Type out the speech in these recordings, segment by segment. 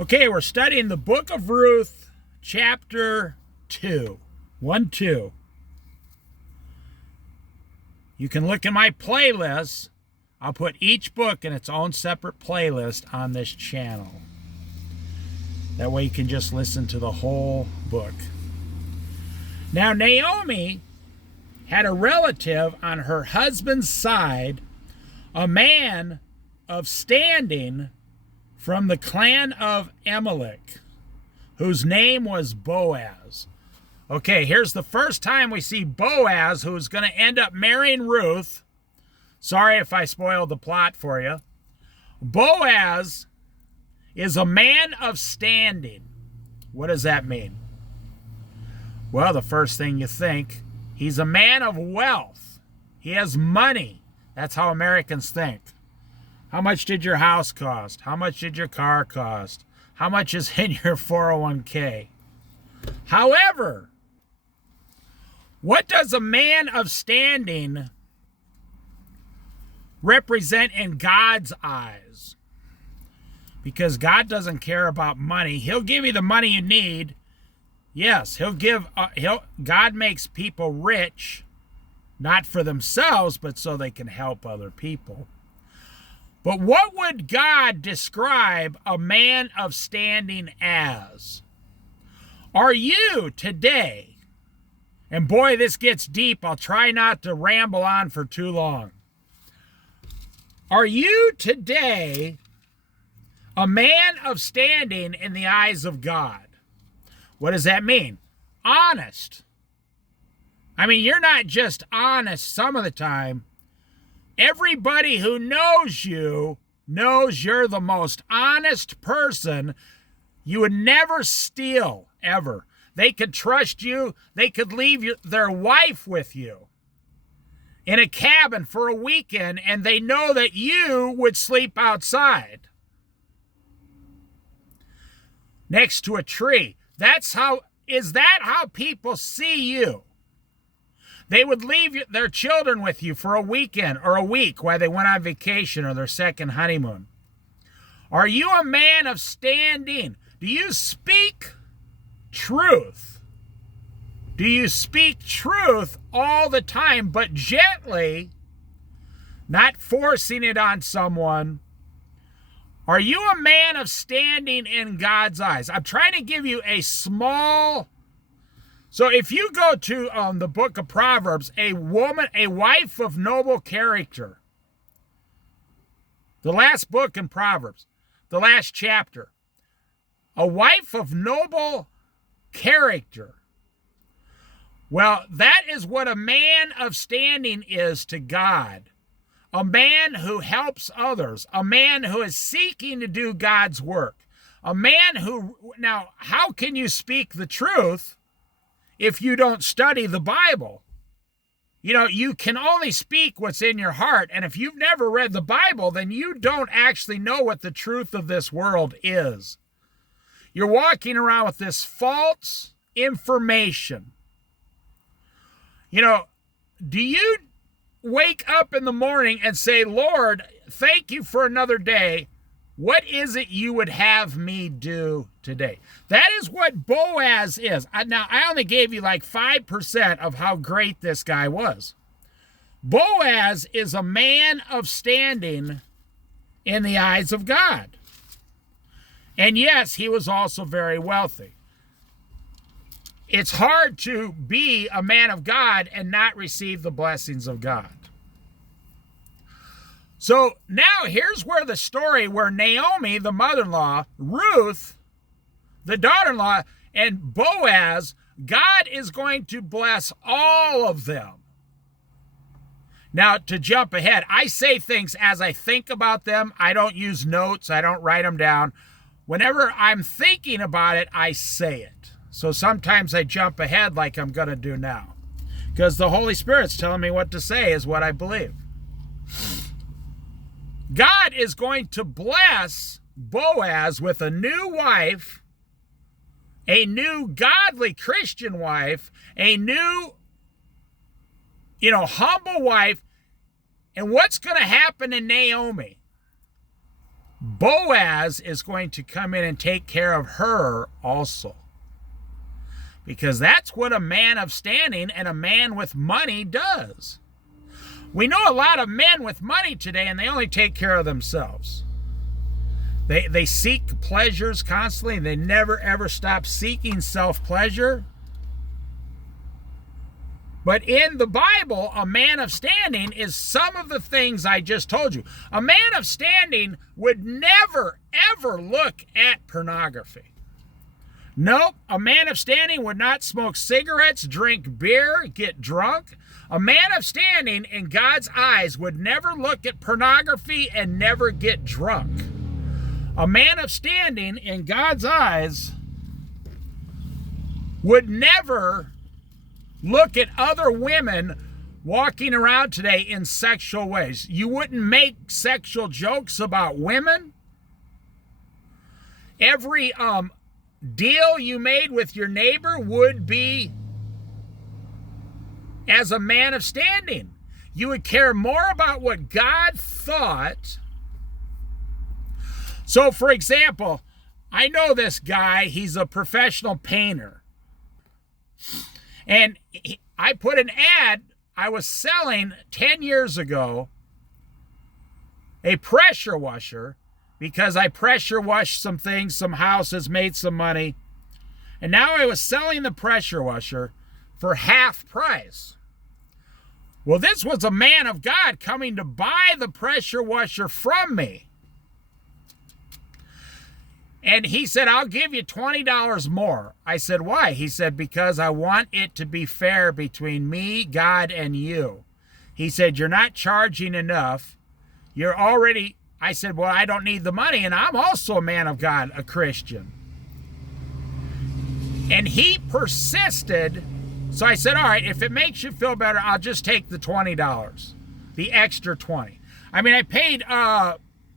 Okay, we're studying the book of Ruth, chapter 2. 1-2. You can look in my playlist. I'll put each book in its own separate playlist on this channel. That way you can just listen to the whole book. Now, Naomi had a relative on her husband's side, a man of standing from the clan of Amalek, whose name was Boaz. Okay, here's the first time we see Boaz, who's going to end up marrying Ruth. Sorry if I spoiled the plot for you. Boaz is a man of standing. What does that mean? Well, the first thing you think, he's a man of wealth. He has money. That's how Americans think. How much did your house cost? How much did your car cost? How much is in your 401k? However, what does a man of standing represent in God's eyes? Because God doesn't care about money. He'll give you the money you need. Yes, God makes people rich, not for themselves, but so they can help other people. But what would God describe a man of standing as? Are you today, and boy, this gets deep, I'll try not to ramble on for too long. Are you today a man of standing in the eyes of God? What does that mean? Honest. I mean, you're not just honest some of the time. Everybody who knows you knows you're the most honest person. You would never steal, ever. They could trust you. They could leave their wife with you in a cabin for a weekend, and they know that you would sleep outside next to a tree. Is that how people see you? They would leave their children with you for a weekend or a week while they went on vacation or their second honeymoon. Are you a man of standing? Do you speak truth? Do you speak truth all the time, but gently, not forcing it on someone? Are you a man of standing in God's eyes? I'm trying to give you a small... So if you go to the book of Proverbs, a wife of noble character, the last book in Proverbs, the last chapter, a wife of noble character. Well, that is what a man of standing is to God. A man who helps others, a man who is seeking to do God's work, a man who, now, how can you speak the truth if you don't study the Bible? You know, you can only speak what's in your heart. And if you've never read the Bible, then you don't actually know what the truth of this world is. You're walking around with this false information. You know, do you wake up in the morning and say, Lord, thank you for another day. What is it you would have me do today? That is what Boaz is. Now, I only gave you like 5% of how great this guy was. Boaz is a man of standing in the eyes of God. And yes, he was also very wealthy. It's hard to be a man of God and not receive the blessings of God. So now here's where the story where Naomi, the mother-in-law, Ruth, the daughter-in-law, and Boaz, God is going to bless all of them. Now, to jump ahead, I say things as I think about them. I don't use notes. I don't write them down. Whenever I'm thinking about it, I say it. So sometimes I jump ahead like I'm going to do now, because the Holy Spirit's telling me what to say is what I believe. God is going to bless Boaz with a new wife, a new godly Christian wife, a new, humble wife. And what's going to happen in Naomi? Boaz is going to come in and take care of her also. Because that's what a man of standing and a man with money does. We know a lot of men with money today, and they only take care of themselves. They seek pleasures constantly, and they never ever stop seeking self-pleasure. But in the Bible, a man of standing is some of the things I just told you. A man of standing would never, ever look at pornography. Nope, a man of standing would not smoke cigarettes, drink beer, get drunk. A man of standing in God's eyes would never look at pornography and never get drunk. A man of standing in God's eyes would never look at other women walking around today in sexual ways. You wouldn't make sexual jokes about women. Every deal you made with your neighbor would be as a man of standing. You would care more about what God thought. So, for example, I know this guy, he's a professional painter. And I put an ad, I was selling 10 years ago a pressure washer because I pressure washed some things, some houses, made some money. And now I was selling the pressure washer for half price. Well, this was a man of God coming to buy the pressure washer from me. And he said, I'll give you $20 more. I said, why? He said, because I want it to be fair between me, God, and you. He said, you're not charging enough. You're already... I said, well, I don't need the money, and I'm also a man of God, a Christian. And he persisted. So I said, all right, if it makes you feel better, I'll just take the $20, the extra 20. I mean, I paid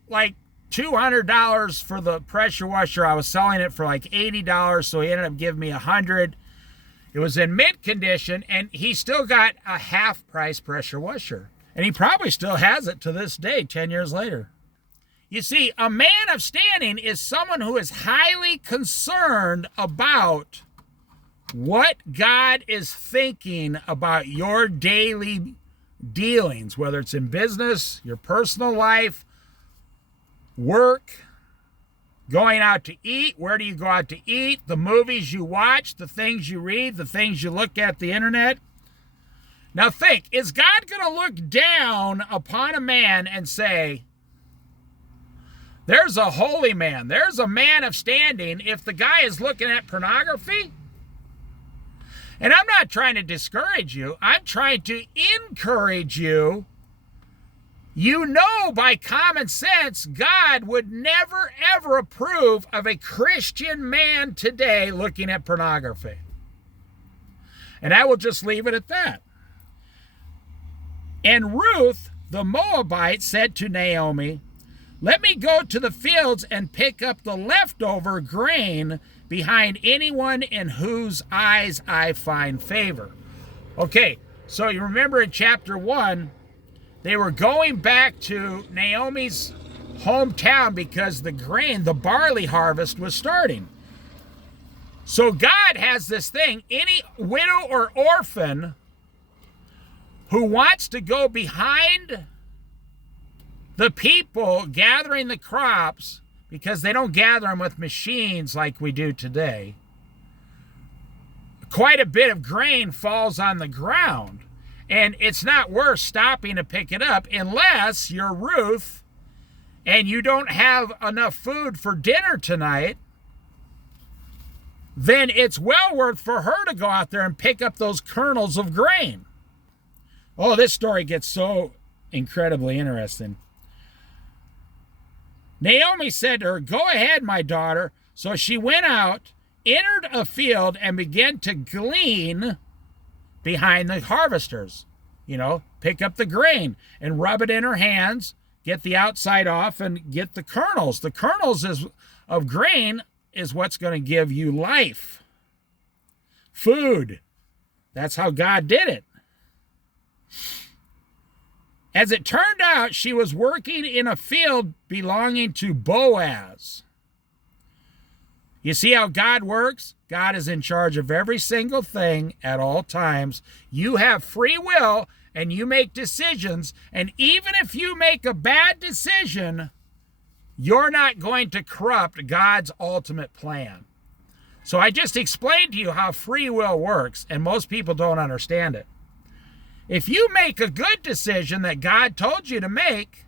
like $200 for the pressure washer. I was selling it for like $80, so he ended up giving me $100. It was in mint condition, and he still got a half-price pressure washer. And he probably still has it to this day, 10 years later. You see, a man of standing is someone who is highly concerned about what God is thinking about your daily dealings, whether it's in business, your personal life, work, going out to eat. Where do you go out to eat? The movies you watch, the things you read, the things you look at the internet. Now think, is God going to look down upon a man and say, there's a holy man, there's a man of standing, if the guy is looking at pornography? And I'm not trying to discourage you. I'm trying to encourage you. You know by common sense, God would never, ever approve of a Christian man today looking at pornography. And I will just leave it at that. And Ruth, the Moabite, said to Naomi, let me go to the fields and pick up the leftover grain behind anyone in whose eyes I find favor. Okay, so you remember in chapter 1, they were going back to Naomi's hometown because the grain, the barley harvest was starting. So God has this thing, any widow or orphan who wants to go behind the people gathering the crops, because they don't gather them with machines like we do today, quite a bit of grain falls on the ground. And it's not worth stopping to pick it up unless you're Ruth and you don't have enough food for dinner tonight. Then it's well worth for her to go out there and pick up those kernels of grain. Oh, this story gets so incredibly interesting. Naomi said to her, go ahead, my daughter. So she went out, entered a field, and began to glean behind the harvesters. You know, pick up the grain and rub it in her hands, get the outside off, and get the kernels. The kernels of grain is what's going to give you life. Food. That's how God did it. As it turned out, she was working in a field belonging to Boaz. You see how God works? God is in charge of every single thing at all times. You have free will and you make decisions. And even if you make a bad decision, you're not going to corrupt God's ultimate plan. So I just explained to you how free will works, and most people don't understand it. If you make a good decision that God told you to make,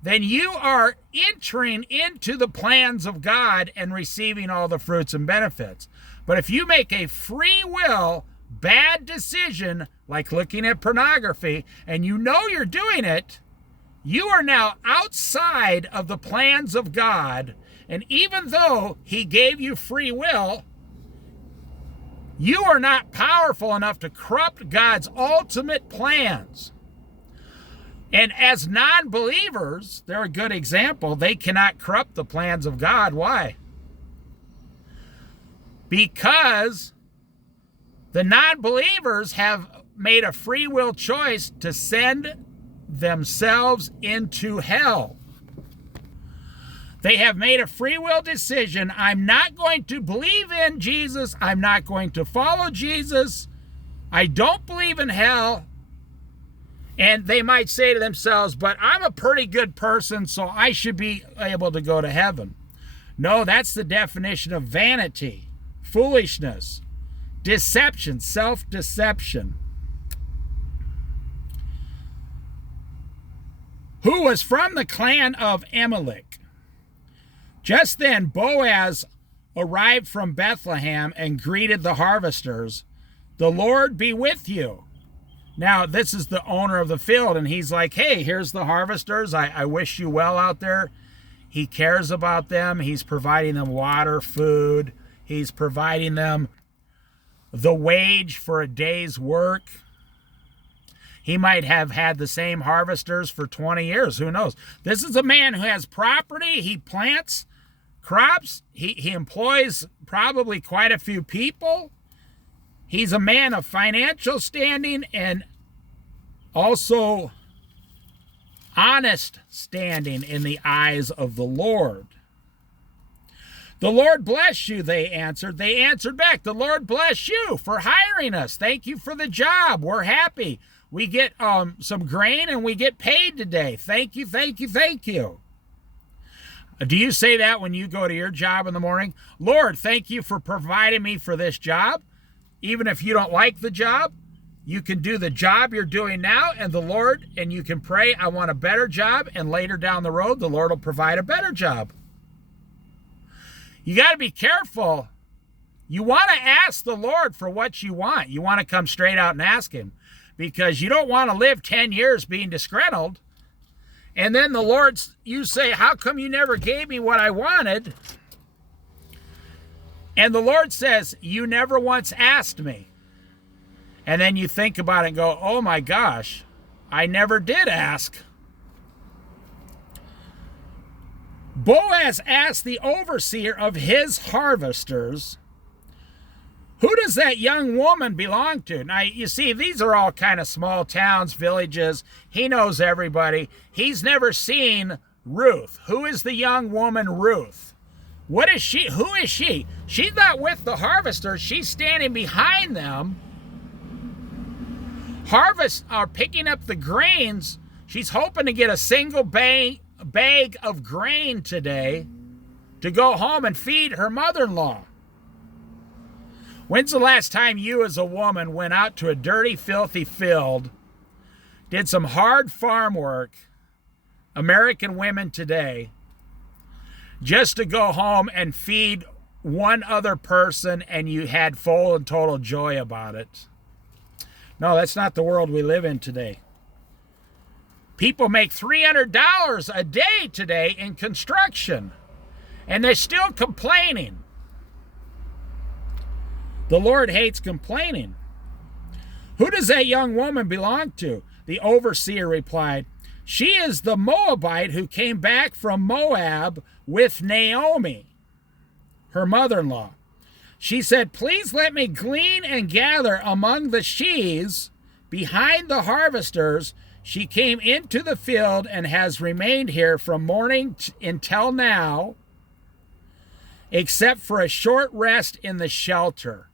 then you are entering into the plans of God and receiving all the fruits and benefits. But if you make a free will bad decision, like looking at pornography, and you know you're doing it, you are now outside of the plans of God. And even though he gave you free will, you are not powerful enough to corrupt God's ultimate plans. And as non-believers, they're a good example. They cannot corrupt the plans of God. Why? Because the non-believers have made a free will choice to send themselves into hell. They have made a free will decision. I'm not going to believe in Jesus. I'm not going to follow Jesus. I don't believe in hell. And they might say to themselves, but I'm a pretty good person, so I should be able to go to heaven. No, that's the definition of vanity, foolishness, deception, self-deception. Who was from the clan of Amalek. Just then Boaz arrived from Bethlehem and greeted the harvesters. The Lord be with you. Now, this is the owner of the field, and he's like, hey, here's the harvesters. I wish you well out there. He cares about them. He's providing them water, food. He's providing them the wage for a day's work. He might have had the same harvesters for 20 years. Who knows? This is a man who has property. He plants crops. He employs probably quite a few people. He's a man of financial standing and also honest standing in the eyes of the Lord. The Lord bless you, they answered. They answered back, the Lord bless you for hiring us. Thank you for the job. We're happy. We get some grain and we get paid today. Thank you, thank you, thank you. Do you say that when you go to your job in the morning? Lord, thank you for providing me for this job. Even if you don't like the job, you can do the job you're doing now and the Lord, and you can pray, I want a better job, and later down the road, the Lord will provide a better job. You got to be careful. You want to ask the Lord for what you want. You want to come straight out and ask him, because you don't want to live 10 years being disgruntled. And then the Lord, you say, how come you never gave me what I wanted? And the Lord says, you never once asked me. And then you think about it and go, oh my gosh, I never did ask. Boaz asked the overseer of his harvesters, who does that young woman belong to? Now, you see, these are all kind of small towns, villages. He knows everybody. He's never seen Ruth. Who is the young woman Ruth? What is she? Who is she? She's not with the harvesters. She's standing behind them. Harvest are picking up the grains. She's hoping to get a single bag of grain today to go home and feed her mother-in-law. When's the last time you as a woman went out to a dirty, filthy field, did some hard farm work, American women today, just to go home and feed one other person and you had full and total joy about it? No, that's not the world we live in today. People make $300 a day today in construction, and they're still complaining. The Lord hates complaining. Who does that young woman belong to? The overseer replied, she is the Moabite who came back from Moab with Naomi, her mother-in-law. She said, please let me glean and gather among the sheaves behind the harvesters. She came into the field and has remained here from morning until now, except for a short rest in the shelter.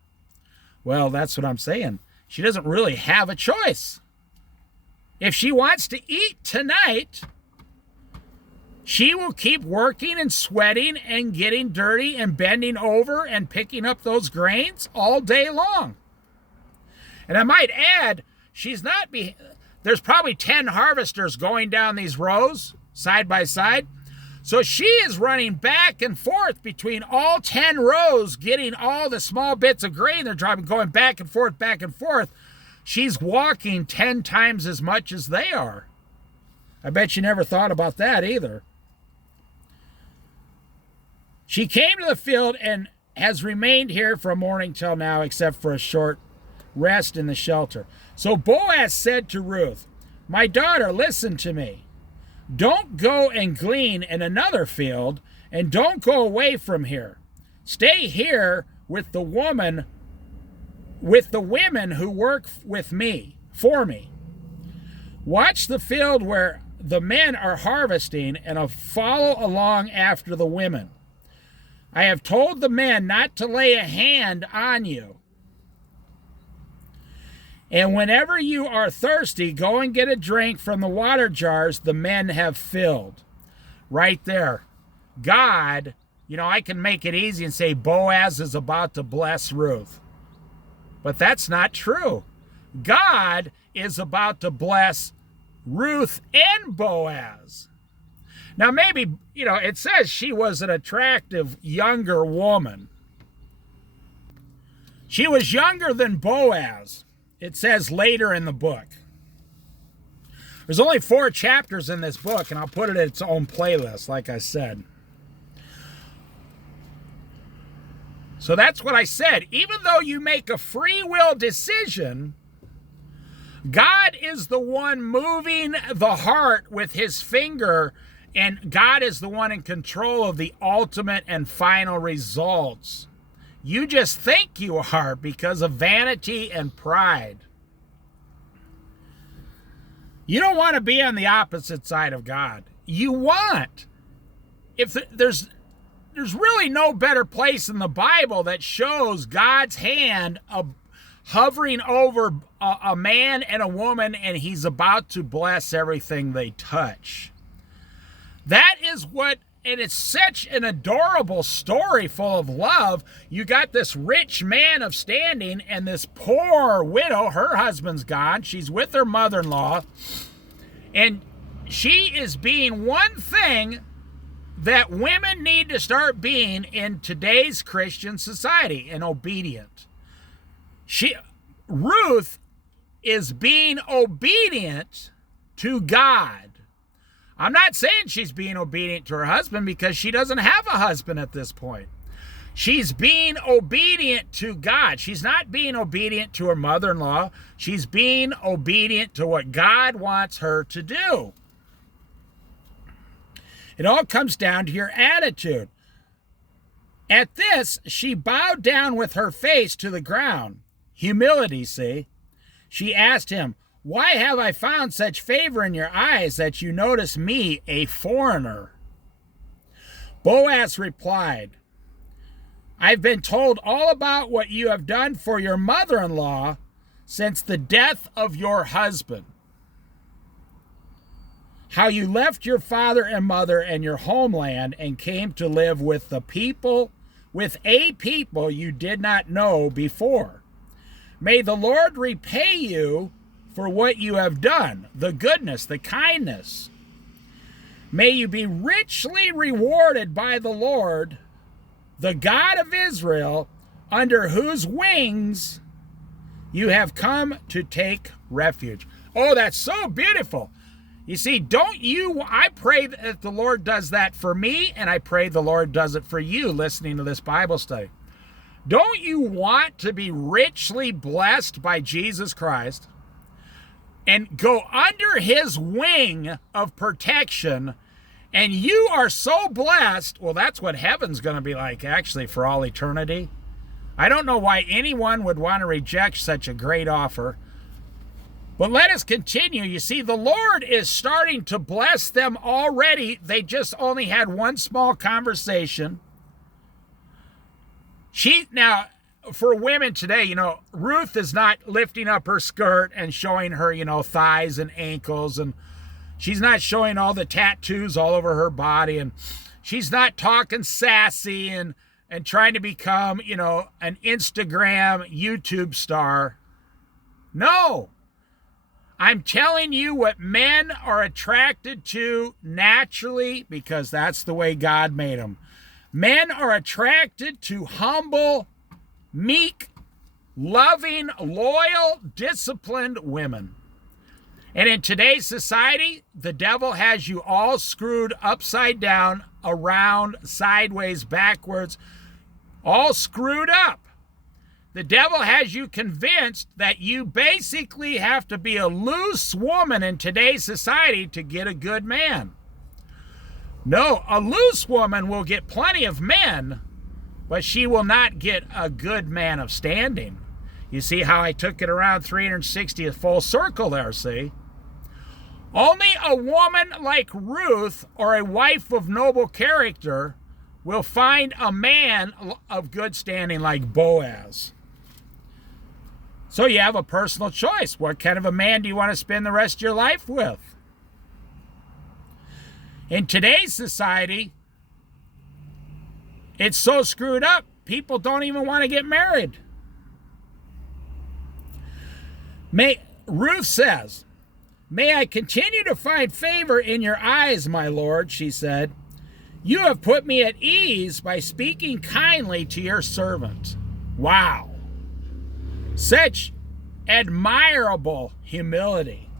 Well, that's what I'm saying. She doesn't really have a choice. If she wants to eat tonight, she will keep working and sweating and getting dirty and bending over and picking up those grains all day long. And I might add, there's probably 10 harvesters going down these rows side by side. So she is running back and forth between all 10 rows, getting all the small bits of grain they're dropping, going back and forth, back and forth. She's walking 10 times as much as they are. I bet you never thought about that either. She came to the field and has remained here from morning till now, except for a short rest in the shelter. So Boaz said to Ruth, "My daughter, listen to me. Don't go and glean in another field, and don't go away from here. Stay here with the women who work with me, for me. Watch the field where the men are harvesting, and follow along after the women. I have told the men not to lay a hand on you. And whenever you are thirsty, go and get a drink from the water jars the men have filled." Right there. God, I can make it easy and say Boaz is about to bless Ruth. But that's not true. God is about to bless Ruth and Boaz. Now maybe, it says she was an attractive younger woman. She was younger than Boaz. It says later in the book. There's only 4 chapters in this book, and I'll put it in its own playlist, like I said. So that's what I said. Even though you make a free will decision, God is the one moving the heart with his finger, and God is the one in control of the ultimate and final results. You just think you are because of vanity and pride. You don't want to be on the opposite side of God. You want. There's really no better place in the Bible that shows God's hand hovering over a man and a woman, and he's about to bless everything they touch. That is what, and it's such an adorable story full of love. You got this rich man of standing and this poor widow. Her husband's gone. She's with her mother-in-law. And she is being one thing that women need to start being in today's Christian society, and obedient. Ruth is being obedient to God. I'm not saying she's being obedient to her husband, because she doesn't have a husband at this point. She's being obedient to God. She's not being obedient to her mother-in-law. She's being obedient to what God wants her to do. It all comes down to your attitude. At this, she bowed down with her face to the ground. Humility, see? She asked him, "Why have I found such favor in your eyes that you notice me, a foreigner?" Boaz replied, "I've been told all about what you have done for your mother-in-law since the death of your husband. How you left your father and mother and your homeland and came to live with a people you did not know before. May the Lord repay you for what you have done, the goodness, the kindness. May you be richly rewarded by the Lord, the God of Israel, under whose wings you have come to take refuge." Oh, that's so beautiful. You see, I pray that the Lord does that for me, and I pray the Lord does it for you listening to this Bible study. Don't you want to be richly blessed by Jesus Christ and go under his wing of protection? And you are so blessed. Well, that's what heaven's going to be like, actually, for all eternity. I don't know why anyone would want to reject such a great offer. But let us continue. You see, the Lord is starting to bless them already. They just only had one small conversation. Now, for women today, Ruth is not lifting up her skirt and showing her, thighs and ankles, and she's not showing all the tattoos all over her body, and she's not talking sassy and trying to become, an Instagram, YouTube star. No. I'm telling you what men are attracted to naturally, because that's the way God made them. Men are attracted to humble, meek, loving, loyal, disciplined women. And in today's society, the devil has you all screwed upside down, around, sideways, backwards, all screwed up. The devil has you convinced that you basically have to be a loose woman in today's society to get a good man. No, a loose woman will get plenty of men, but she will not get a good man of standing. You see how I took it around 360 full circle there, see? Only a woman like Ruth or a wife of noble character will find a man of good standing like Boaz. So you have a personal choice. What kind of a man do you want to spend the rest of your life with? In today's society, it's so screwed up, people don't even want to get married. Ruth says, "May I continue to find favor in your eyes, my lord," she said. "You have put me at ease by speaking kindly to your servant." Wow. Such admirable humility.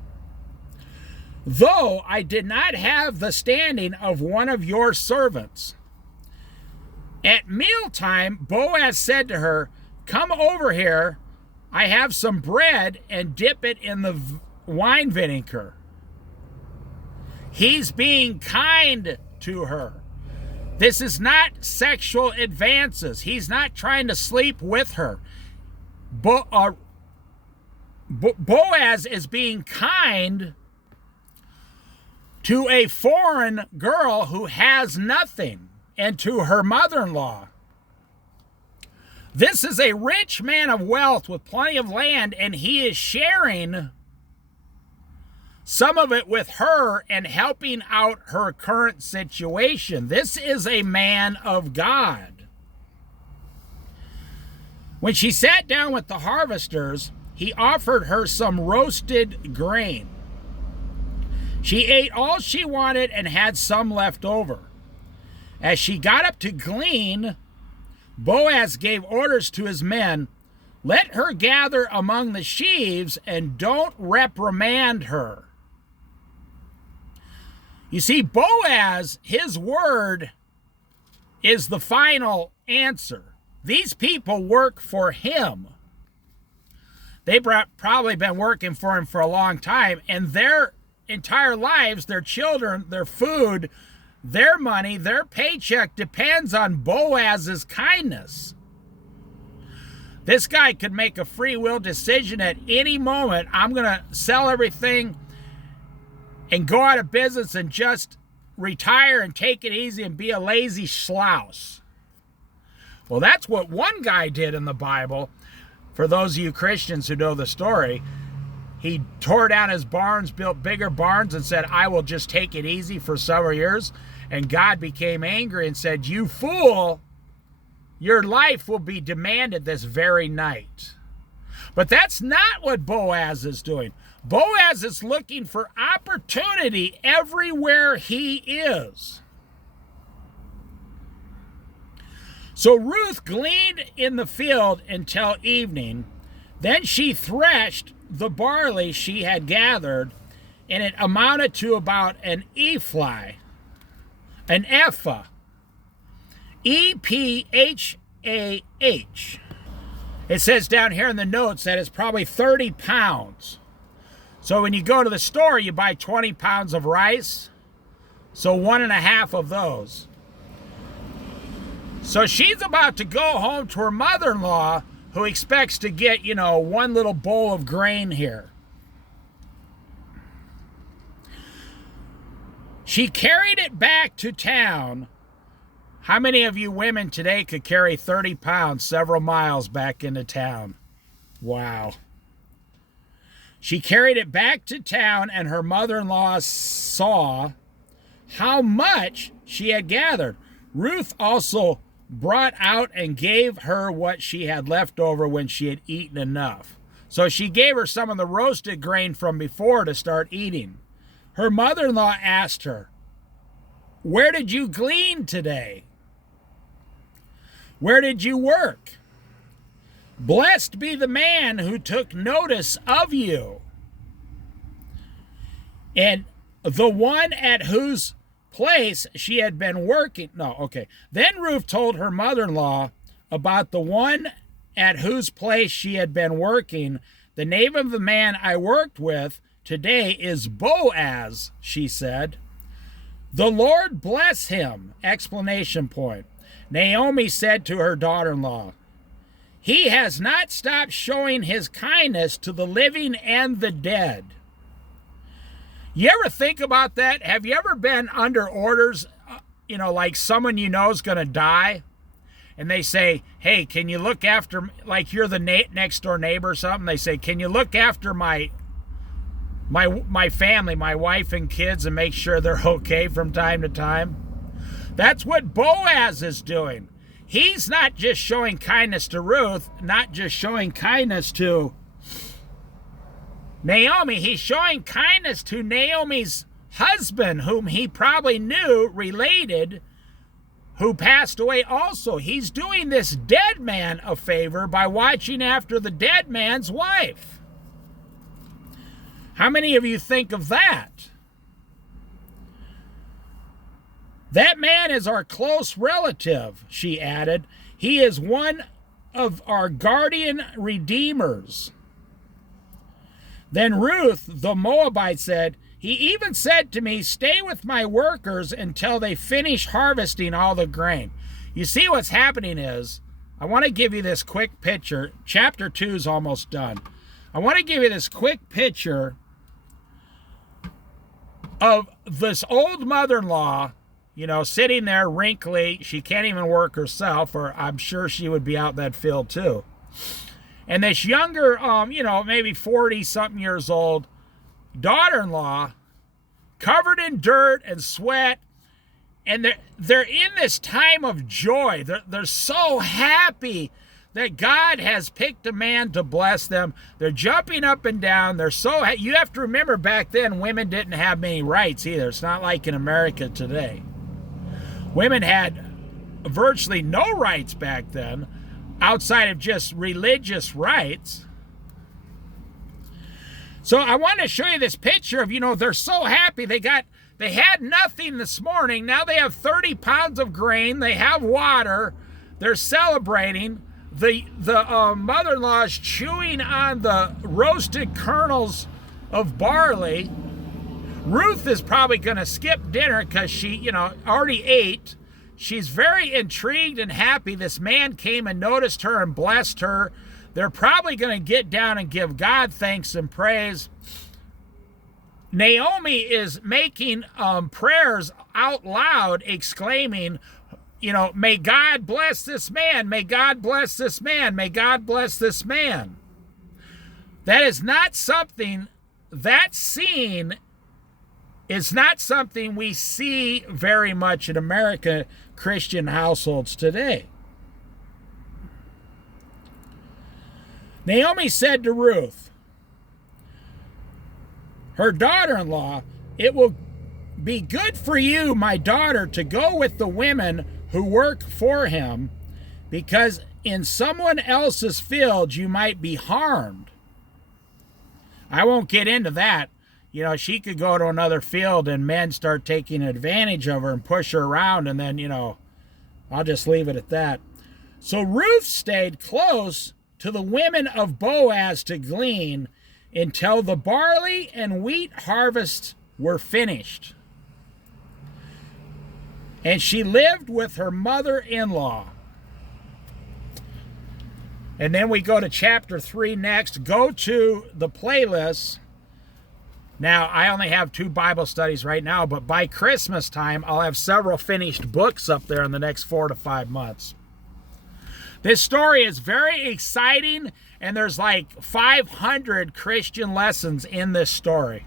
"Though I did not have the standing of one of your servants." At mealtime, Boaz said to her, "Come over here. I have some bread, and dip it in the wine vinegar." He's being kind to her. This is not sexual advances. He's not trying to sleep with her. Boaz is being kind to a foreign girl who has nothing, and to her mother-in-law. This is a rich man of wealth with plenty of land, and he is sharing some of it with her and helping out her current situation. This is a man of God. When she sat down with the harvesters, he offered her some roasted grain. She ate all she wanted and had some left over. As she got up to glean, Boaz gave orders to his men, "Let her gather among the sheaves and don't reprimand her." You see, Boaz, his word is the final answer. These people work for him. They've probably been working for him for a long time, and their entire lives, their children, their food, their money, their paycheck depends on Boaz's kindness. This guy could make a free will decision at any moment. I'm going to sell everything and go out of business and just retire and take it easy and be a lazy schlouse. Well, that's what one guy did in the Bible. For those of you Christians who know the story, he tore down his barns, built bigger barns, and said, "I will just take it easy for several years." And God became angry and said, "You fool, your life will be demanded this very night." But that's not what Boaz is doing. Boaz is looking for opportunity everywhere he is. So Ruth gleaned in the field until evening. Then she threshed the barley she had gathered, and it amounted to about an ephah. An ephah. E-P-H-A-H. It says down here in the notes that it's probably 30 pounds. So when you go to the store, you buy 20 pounds of rice. So 1.5 of those. So she's about to go home to her mother-in-law, who expects to get, one little bowl of grain here. She carried it back to town. How many of you women today could carry 30 pounds several miles back into town? Wow. She carried it back to town, and her mother-in-law saw how much she had gathered. Ruth also brought out and gave her what she had left over when she had eaten enough. So she gave her some of the roasted grain from before to start eating. Her mother-in-law asked her, "Where did you glean today? Where did you work? Blessed be the man who took notice of you, and the one at whose place she had been working." No, okay. Then Ruth told her mother-in-law about the one at whose place she had been working. "The name of the man I worked with today is Boaz," she said. "The Lord bless him!" Explanation point. Naomi said to her daughter-in-law, "He has not stopped showing his kindness to the living and the dead." You ever think about that? Have you ever been under orders, like someone you know is going to die, and they say, "Hey, can you look after," like you're the next door neighbor or something, they say, "Can you look after my family, my wife and kids, and make sure they're okay from time to time?" That's what Boaz is doing. He's not just showing kindness to Ruth, not just showing kindness to Naomi. He's showing kindness to Naomi's husband, whom he probably knew related, who passed away also. He's doing this dead man a favor by watching after the dead man's wife. How many of you think of that? "That man is our close relative," she added. "He is one of our guardian redeemers." Then Ruth, the Moabite, said, "He even said to me, 'Stay with my workers until they finish harvesting all the grain.'" You see what's happening is, I want to give you this quick picture. Chapter 2 is almost done. I want to give you this quick picture of this old mother-in-law, sitting there wrinkly. She can't even work herself, or I'm sure she would be out in that field too. And this younger, maybe 40-something years old daughter-in-law, covered in dirt and sweat, and they're in this time of joy. They're so happy that God has picked a man to bless them. They're jumping up and down. You have to remember, back then, women didn't have many rights either. It's not like in America today. Women had virtually no rights back then, outside of just religious rights. So I want to show you this picture of, they're so happy. They had nothing this morning. Now they have 30 pounds of grain. They have water. They're celebrating. The mother-in-law is chewing on the roasted kernels of barley. Ruth is probably going to skip dinner because she, already ate. She's very intrigued and happy. This man came and noticed her and blessed her. They're probably going to get down and give God thanks and praise. Naomi is making prayers out loud, exclaiming, "May God bless this man. May God bless this man. May God bless this man." That scene is not something we see very much in American Christian households today. Naomi said to Ruth, her daughter-in-law, "It will be good for you, my daughter, to go with the women who work for him, because in someone else's field you might be harmed." I won't get into that. She could go to another field and men start taking advantage of her and push her around, and then, I'll just leave it at that. So Ruth stayed close to the women of Boaz to glean until the barley and wheat harvests were finished. And she lived with her mother-in-law. And then we go to chapter 3 next. Go to the playlist Now, I only have 2 Bible studies right now, but by Christmas time, I'll have several finished books up there in the next 4 to 5 months. This story is very exciting, and there's like 500 Christian lessons in this story.